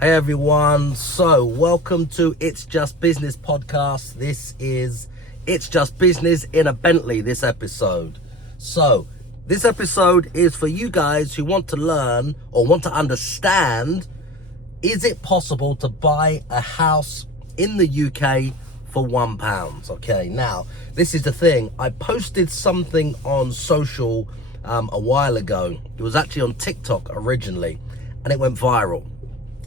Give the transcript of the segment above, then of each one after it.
Hey everyone, so welcome to It's Just Business podcast. This is It's Just Business in a Bentley, this episode. So this episode is for you guys who want to learn or want to understand, is it possible to buy a house in the UK for £1? Okay, now this is the thing. I posted something on social a while ago. It was actually on TikTok originally and it went viral.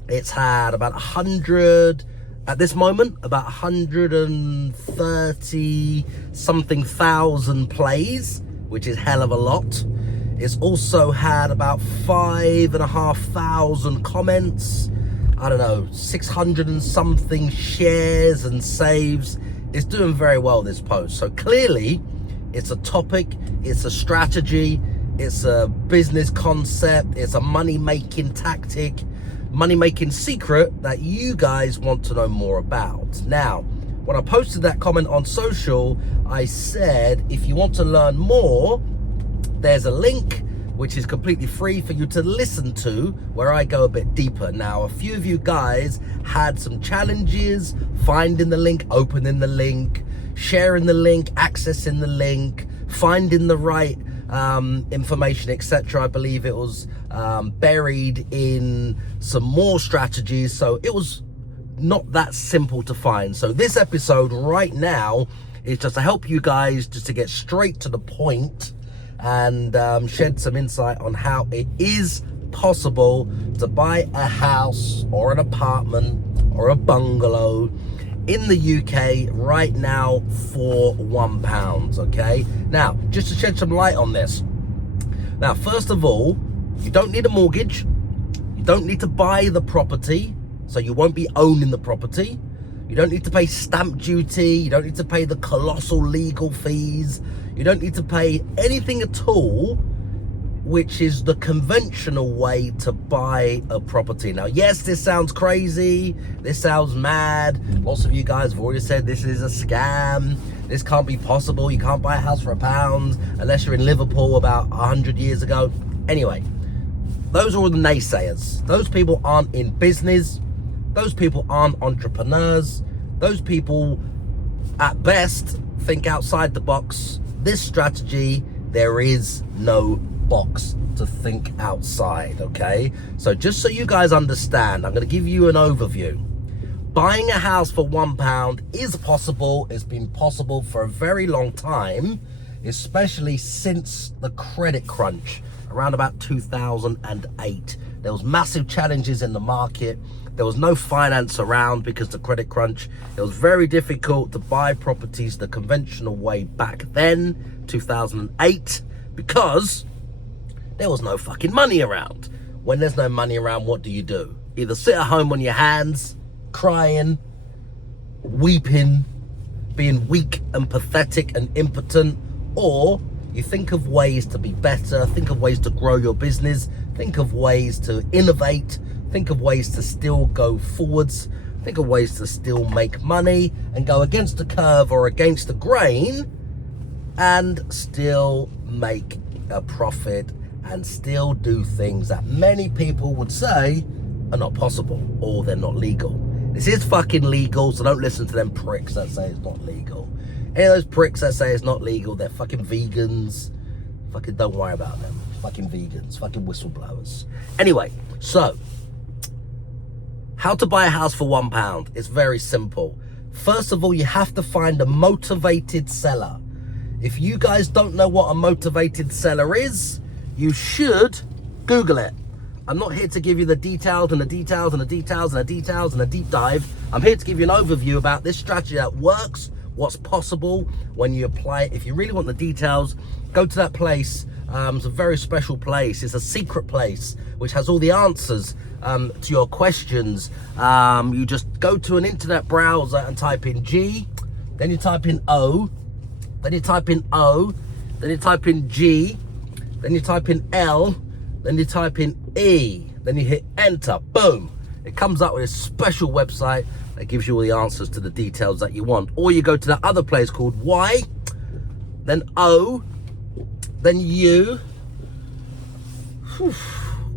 It's had about 100, at this moment, about 130 something thousand plays, which is hell of a lot. It's also had about 5,500 comments, I don't know, 600 and something shares and saves. It's doing very well, this post. So clearly, it's a topic, it's a strategy, it's a business concept, it's a money-making tactic, money-making secret that you guys want to know more about. Now, when I posted that comment on social, I said, if you want to learn more, there's a link which is completely free for you to listen to, where I go a bit deeper. Now, a few of you guys had some challenges finding the link, opening the link, sharing the link, accessing the link, finding the right information, etc. I believe it was buried in some more strategies, so it was not that simple to find. So this episode right now is just to help you guys just to get straight to the point and shed some insight on how it is possible to buy a house or an apartment or a bungalow in the UK right now for £1, okay? Now, just to shed some light on this. Now, first of all, you don't need a mortgage. You don't need to buy the property, so you won't be owning the property. You don't need to pay stamp duty. You don't need to pay the colossal legal fees. You don't need to pay anything at all, which is the conventional way to buy a property. Now, yes, this sounds crazy. This sounds mad. Lots of you guys have already said this is a scam. This can't be possible. You can't buy a house for £1 unless you're in Liverpool about 100 years ago. Anyway, those are all the naysayers. Those people aren't in business. Those people aren't entrepreneurs. Those people, at best, think outside the box. This strategy, there is no box to think outside, okay? So just so you guys understand, I'm going to give you an overview. Buying a house for £1 is possible. It's been possible for a very long time, especially since the credit crunch around about 2008. There was massive challenges in the market. There was no finance around because the credit crunch. It was very difficult to buy properties the conventional way back then, 2008, because there was no fucking money around. When there's no money around, what do? Either sit at home on your hands, crying, weeping, being weak and pathetic and impotent, or you think of ways to be better, think of ways to grow your business, think of ways to innovate, think of ways to still go forwards, think of ways to still make money and go against the curve or against the grain and still make a profit and still do things that many people would say are not possible or they're not legal. This is fucking legal, so don't listen to them pricks that say it's not legal. Any of those pricks that say it's not legal, they're fucking vegans. Fucking don't worry about them. Fucking vegans, fucking whistleblowers. Anyway, so how to buy a house for £1? It's very simple. First of all, you have to find a motivated seller. If you guys don't know what a motivated seller is, you should Google it. I'm not here to give you the details and the details and the details and the details and a deep dive. I'm here to give you an overview about this strategy that works, what's possible when you apply it. If you really want the details, go to that place. It's a very special place. It's a secret place which has all the answers to your questions. You just go to an internet browser and type in G, then you type in O, then you type in O, then you type in G, then you type in L, then you type in E, then you hit enter, boom. It comes up with a special website that gives you all the answers to the details that you want. Or you go to that other place called Y, then O, then U,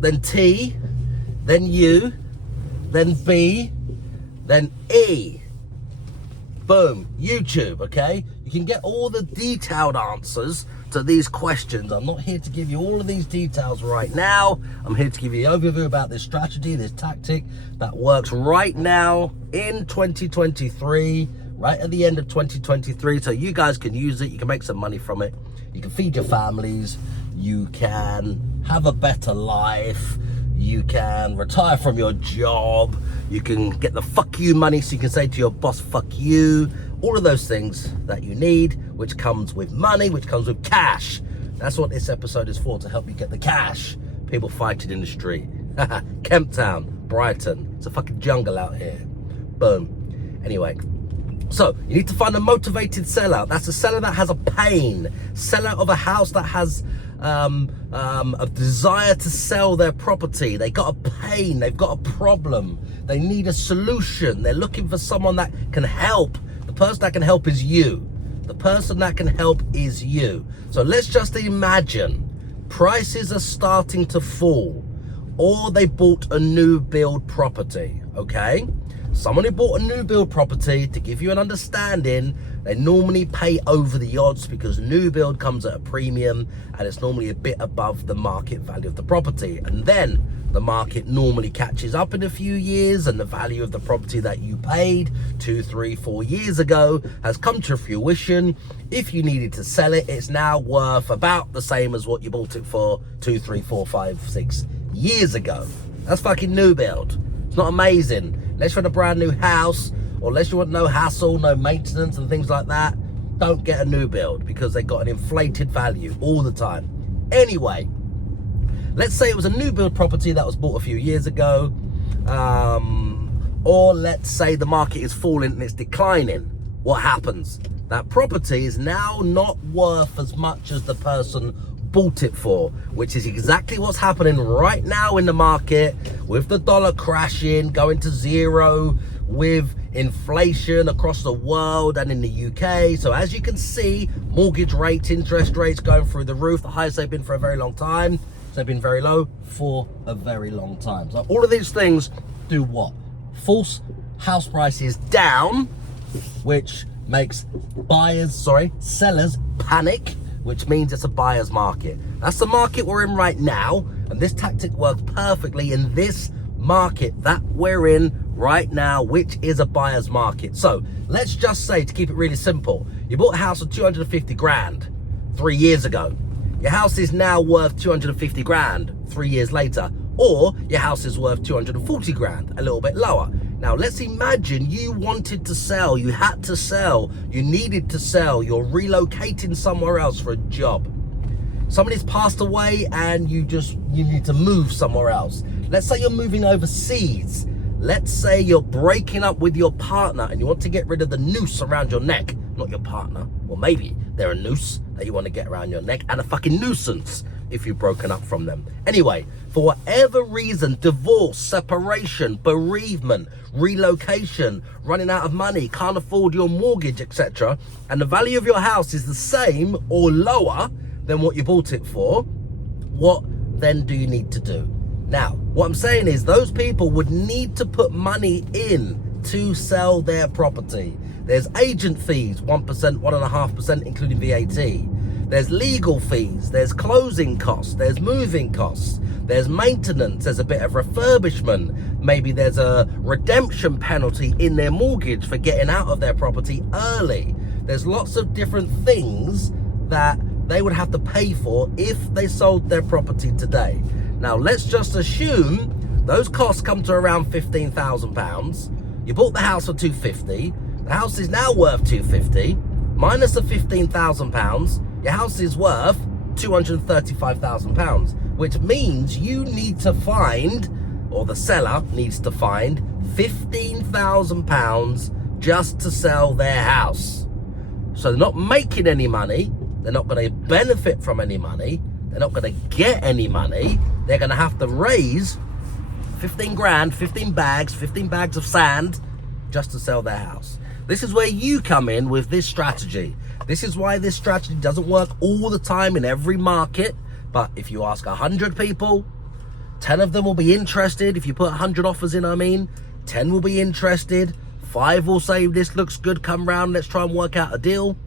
then T, then U, then B, then E. Boom, YouTube, okay? You can get all the detailed answers to these questions. I'm not here to give you all of these details right now. I'm here to give you an overview about this strategy, this tactic that works right now in 2023, right at the end of 2023, so you guys can use it. You can make some money from it. You can feed your families. You can have a better life. You can retire from your job. You can get the fuck you money so you can say to your boss, fuck you. All of those things that you need, which comes with money, which comes with cash. That's what this episode is for, to help you get the cash. People fighting in the street. Kemptown, Brighton. It's a fucking jungle out here. Boom. Anyway. So, you need to find a motivated seller. That's a seller that has a pain. Seller of a house that has a desire to sell their property. They got a pain. They've got a problem. They need a solution. They're looking for someone that can help. The person that can help is you. The person that can help is you. So let's just imagine prices are starting to fall, or they bought a new build property, okay? Someone who bought a new build property, to give you an understanding, they normally pay over the odds because new build comes at a premium and it's normally a bit above the market value of the property. And then the market normally catches up in a few years and the value of the property that you paid 2, 3, 4 years ago has come to fruition. If you needed to sell it, it's now worth about the same as what you bought it for 2, 3, 4, 5, 6 years ago. That's fucking new build. It's not amazing. Unless you're in a brand new house, or unless you want no hassle, no maintenance and things like that, don't get a new build because they got an inflated value all the time. Anyway, let's say it was a new build property that was bought a few years ago, or let's say the market is falling and it's declining. What happens? That property is now not worth as much as the person bought it for, which is exactly what's happening right now in the market, with the dollar crashing, going to zero, with inflation across the world and in the UK. So as you can see, mortgage rates, interest rates going through the roof, the highest they've been for a very long time. They've been very low for a very long time. So all of these things do what? Force house prices down, which makes sellers panic, which means it's a buyer's market. That's the market we're in right now, and this tactic works perfectly in this market that we're in right now, which is a buyer's market. So let's just say, to keep it really simple, you bought a house for 250 grand 3 years ago. Your house is now worth 250 grand 3 years later, or your house is worth 240 grand, a little bit lower. Now let's imagine you wanted to sell, you had to sell, you needed to sell, you're relocating somewhere else for a job. Somebody's passed away and you need to move somewhere else. Let's say you're moving overseas. Let's say you're breaking up with your partner and you want to get rid of the noose around your neck. Not your partner, well maybe they're a noose that you want to get around your neck, and a fucking nuisance if you've broken up from them. Anyway, for whatever reason, divorce, separation, bereavement, relocation, running out of money, can't afford your mortgage, etc., and the value of your house is the same or lower than what you bought it for, what then do you need to do? Now, what I'm saying is those people would need to put money in to sell their property. There's agent fees, 1%, 1.5%, including VAT. There's legal fees, there's closing costs, there's moving costs, there's maintenance, there's a bit of refurbishment. Maybe there's a redemption penalty in their mortgage for getting out of their property early. There's lots of different things that they would have to pay for if they sold their property today. Now, let's just assume those costs come to around £15,000. You bought the house for 250. The house is now worth 250. Minus the £15,000, your house is worth £235,000, which means you need to find, or the seller needs to find, £15,000 just to sell their house. So they're not making any money. They're not going to benefit from any money. They're not going to get any money. They're going to have to raise 15 grand, 15 bags of sand just to sell their house. This is where you come in with this strategy. This is why this strategy doesn't work all the time in every market. But if you ask 100 people, 10 of them will be interested. If you put 100 offers in, 10 will be interested. 5 will say, this looks good, come round, let's try and work out a deal.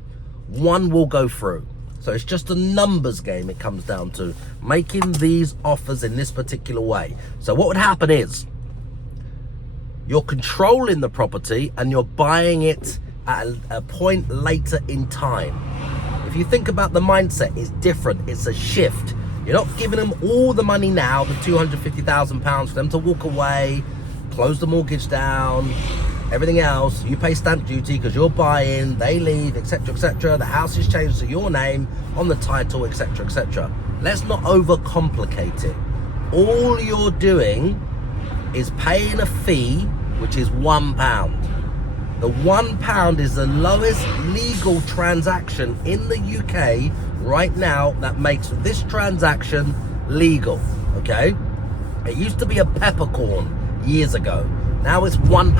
1 will go through. So it's just a numbers game it comes down to, making these offers in this particular way. So what would happen is, you're controlling the property and you're buying it at a point later in time. If you think about the mindset, it's different, it's a shift. You're not giving them all the money now, the £250,000 for them to walk away, close the mortgage down, everything else. You pay stamp duty because you're buying, they leave, etc., etc. The house is changed to your name on the title, etc., etc. Let's not overcomplicate it. All you're doing is paying a fee, which is £1. The £1 is the lowest legal transaction in the UK right now that makes this transaction legal, okay? It used to be a peppercorn years ago. Now it's £1.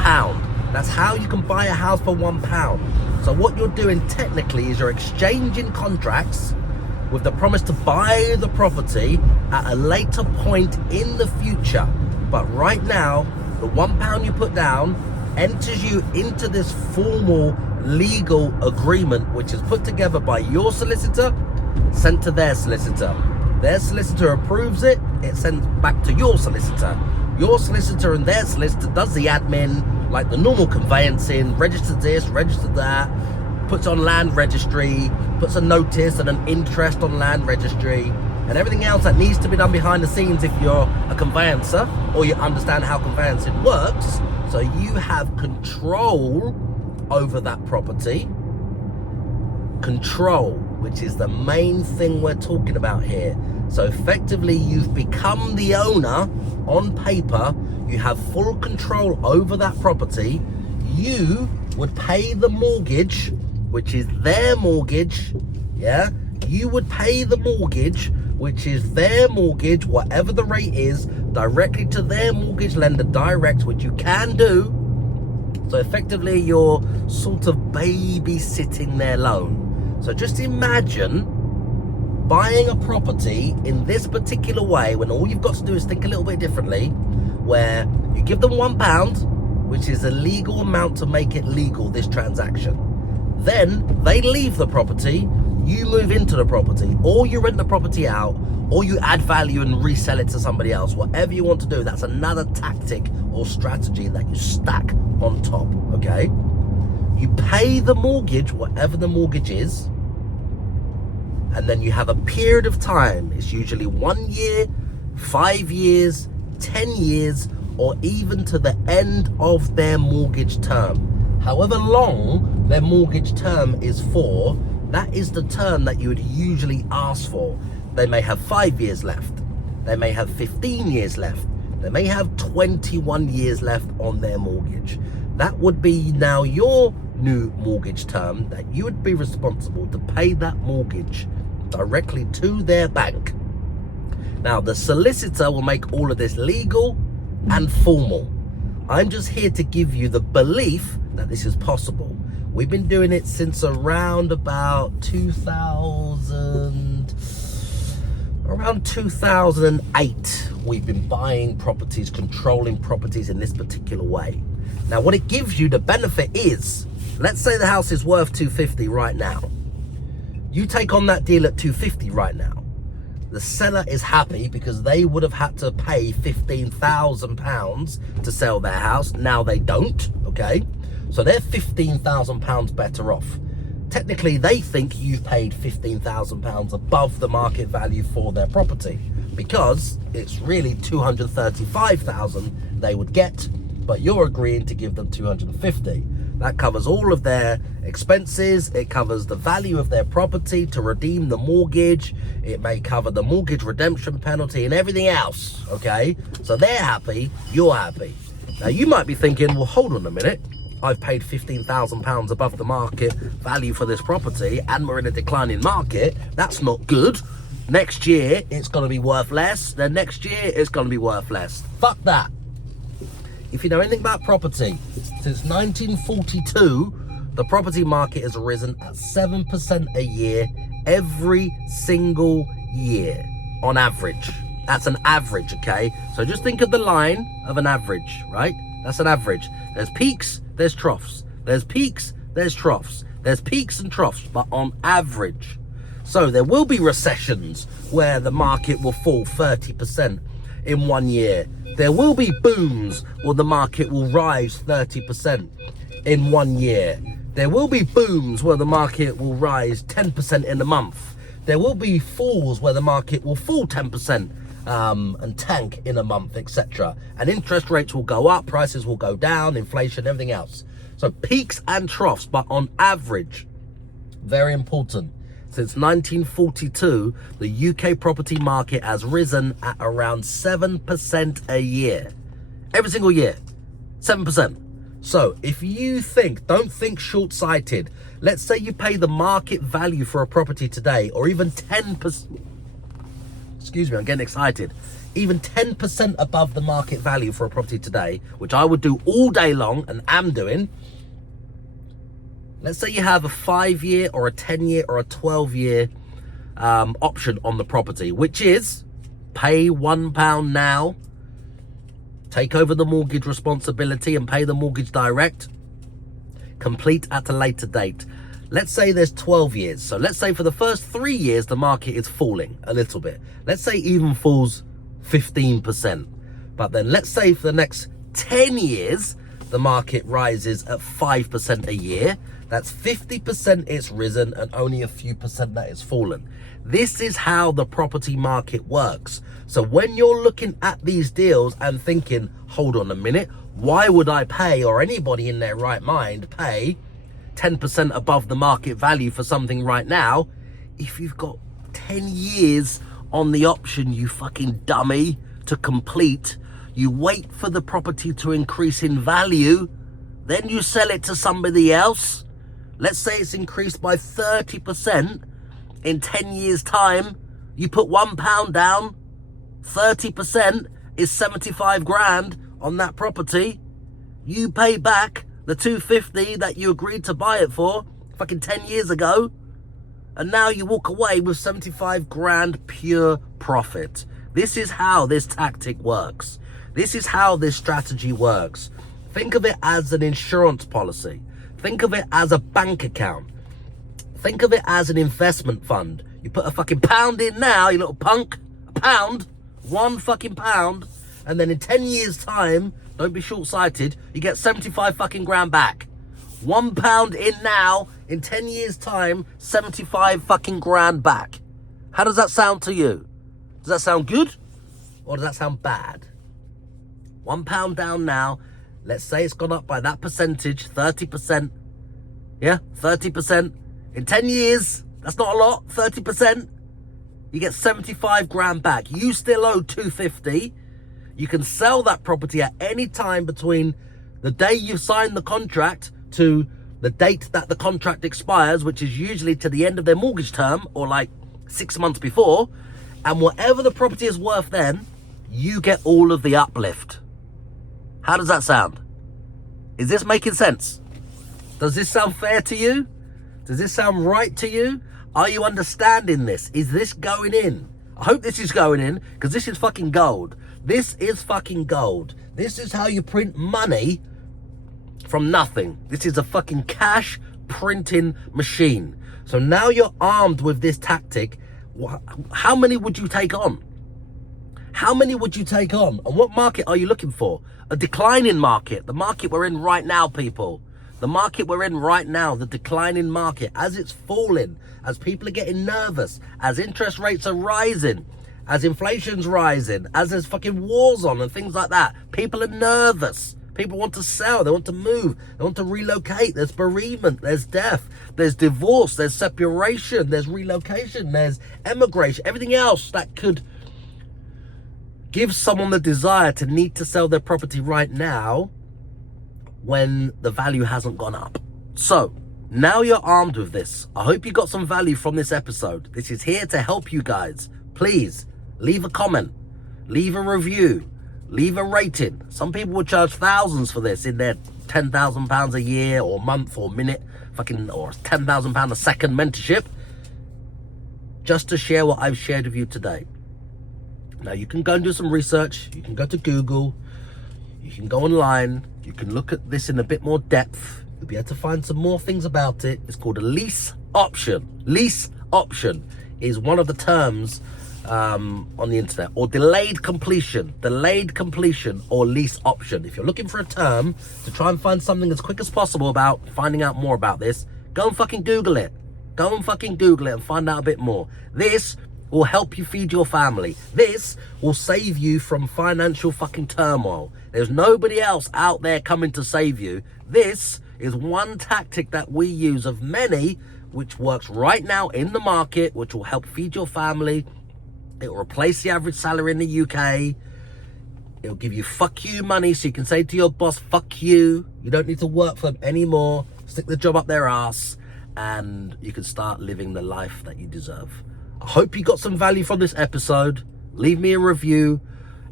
That's how you can buy a house for £1. So what you're doing technically is you're exchanging contracts with the promise to buy the property at a later point in the future. But right now, the £1 you put down enters you into this formal legal agreement, which is put together by your solicitor, sent to their solicitor. Their solicitor approves it, it's sent back to your solicitor. Your solicitor and their solicitor does the admin, like the normal conveyancing, registers this, registers that, puts on land registry, puts a notice and an interest on land registry, and everything else that needs to be done behind the scenes if you're a conveyancer or you understand how conveyancing works. So you have control over that property. Control, which is the main thing we're talking about here. So effectively, you've become the owner on paper. You have full control over that property. You would pay the mortgage, which is their mortgage. Yeah, you would pay the mortgage, which is their mortgage, whatever the rate is, directly to their mortgage lender direct, which you can do. So effectively, you're sort of babysitting their loan. So just imagine buying a property in this particular way, when all you've got to do is think a little bit differently, where you give them £1, which is a legal amount to make it legal, this transaction. Then they leave the property, you move into the property, or you rent the property out, or you add value and resell it to somebody else. Whatever you want to do, that's another tactic or strategy that you stack on top, okay? You pay the mortgage, whatever the mortgage is, and then you have a period of time. It's usually 1 year, 5 years, 10 years, or even to the end of their mortgage term. However long their mortgage term is for, that is the term that you would usually ask for. They may have 5 years left. They may have 15 years left. They may have 21 years left on their mortgage. That would be now your new mortgage term, that you would be responsible to pay that mortgage directly to their bank. Now, the solicitor will make all of this legal and formal. I'm just here to give you the belief that this is possible. We've been doing it since around about 2008. We've been buying properties, controlling properties in this particular way. Now, what it gives you, the benefit is, let's say the house is worth 250 right now. You take on that deal at 250 right now. The seller is happy because they would have had to pay £15,000 to sell their house. Now they don't, okay? So they're £15,000 better off. Technically, they think you've paid £15,000 above the market value for their property, because it's really $235,000 they would get, but you're agreeing to give them $250,000. That covers all of their expenses. It covers the value of their property to redeem the mortgage. It may cover the mortgage redemption penalty and everything else, okay? So they're happy, you're happy. Now, you might be thinking, well, hold on a minute. I've paid £15,000 above the market value for this property, and we're in a declining market. That's not good. Next year, it's going to be worth less. Then next year, it's going to be worth less. Fuck that. If you know anything about property, since 1942, the property market has risen at 7% a year, every single year, on average. That's an average, okay? So just think of the line of an average, right? That's an average. There's peaks, there's troughs. There's peaks, there's troughs. There's peaks and troughs, but on average. So there will be recessions where the market will fall 30% in 1 year. There will be booms where the market will rise 30% in 1 year. There will be booms where the market will rise 10% in a month. There will be falls where the market will fall 10% and tank in a month, etc. And interest rates will go up, prices will go down, inflation, everything else. So peaks and troughs, but on average, very important. Since 1942, the UK property market has risen at around 7% a year. Every single year, 7%. So if you think, don't think short-sighted. Let's say you pay the market value for a property today, or even 10%, excuse me, I'm getting excited, even 10% above the market value for a property today, which I would do all day long and am doing. Let's say you have a 5-year or a 10-year or a 12-year option on the property, which is pay £1 now, take over the mortgage responsibility and pay the mortgage direct, complete at a later date. Let's say there's 12 years. So let's say for the first 3 years, the market is falling a little bit. Let's say even falls 15%. But then let's say for the next 10 years, the market rises at 5% a year. That's 50% it's risen and only a few percent that it's fallen. This is how the property market works. So when you're looking at these deals and thinking, hold on a minute, why would I pay, or anybody in their right mind pay 10% above the market value for something right now, if you've got 10 years on the option, you fucking dummy, to complete, you wait for the property to increase in value, then you sell it to somebody else. Let's say it's increased by 30% in 10 years time. You put £1 down, 30% is 75 grand on that property. You pay back the 250 that you agreed to buy it for fucking 10 years ago. And now you walk away with 75 grand pure profit. This is how this tactic works. This is how this strategy works. Think of it as an insurance policy. Think of it as a bank account. Think of it as an investment fund. You put a fucking pound in now, you little punk. A pound. One fucking pound. And then in 10 years time, don't be short-sighted, you get 75 fucking grand back. £1 in now, in 10 years time, 75 fucking grand back. How does that sound to you? Does that sound good? Or does that sound bad? £1 down now. Let's say it's gone up by that percentage, 30%. Yeah, 30%. In 10 years, that's not a lot, 30%. You get 75 grand back. You still owe 250. You can sell that property at any time between the day you sign the contract to the date that the contract expires, which is usually to the end of their mortgage term or like 6 months before. And whatever the property is worth then, you get all of the uplift. How does that sound? Is this making sense? Does this sound fair to you? Does this sound right to you? Are you understanding this? Is this going in? I hope this is going in, because this is fucking gold. This is fucking gold. This is how you print money from nothing. This is a fucking cash printing machine. So now you're armed with this tactic. How many would you take on? How many would you take on? And what market are you looking for? A declining market. The market we're in right now, people. The market we're in right now, the declining market, as it's falling, as people are getting nervous, as interest rates are rising, as inflation's rising, as there's fucking wars on and things like that. People are nervous. People want to sell. They want to move. They want to relocate. There's bereavement. There's death. There's divorce. There's separation. There's relocation. There's emigration. Everything else that could give someone the desire to need to sell their property right now when the value hasn't gone up. So now you're armed with this. I hope you got some value from this episode. This is here to help you guys. Please leave a comment, leave a review, leave a rating. Some people will charge thousands for this in their £10,000 a year or month or minute, fucking, or £10,000 a second mentorship, just to share what I've shared with you today. Now you can go and do some research. You can go to Google. You can go online. You can look at this in a bit more depth. You'll be able to find some more things about it. It's called a lease option. Lease option is one of the terms on the internet, or delayed completion or lease option. If you're looking for a term to try and find something as quick as possible about finding out more about this, go and fucking Google it. Go and fucking Google it and find out a bit more. This will help you feed your family. This will save you from financial fucking turmoil. There's nobody else out there coming to save you. This is one tactic that we use of many, which works right now in the market, which will help feed your family. It will replace the average salary in the UK. It'll give you fuck you money, so you can say to your boss, fuck you. You don't need to work for them anymore. Stick the job up their ass, and you can start living the life that you deserve. I hope you got some value from this episode. Leave me a review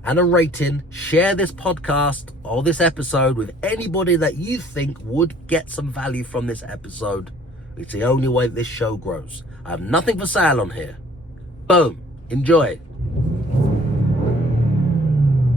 and a rating. Share this podcast or this episode with anybody that you think would get some value from this episode. It's the only way this show grows. I have nothing for sale on here. Boom. Enjoy.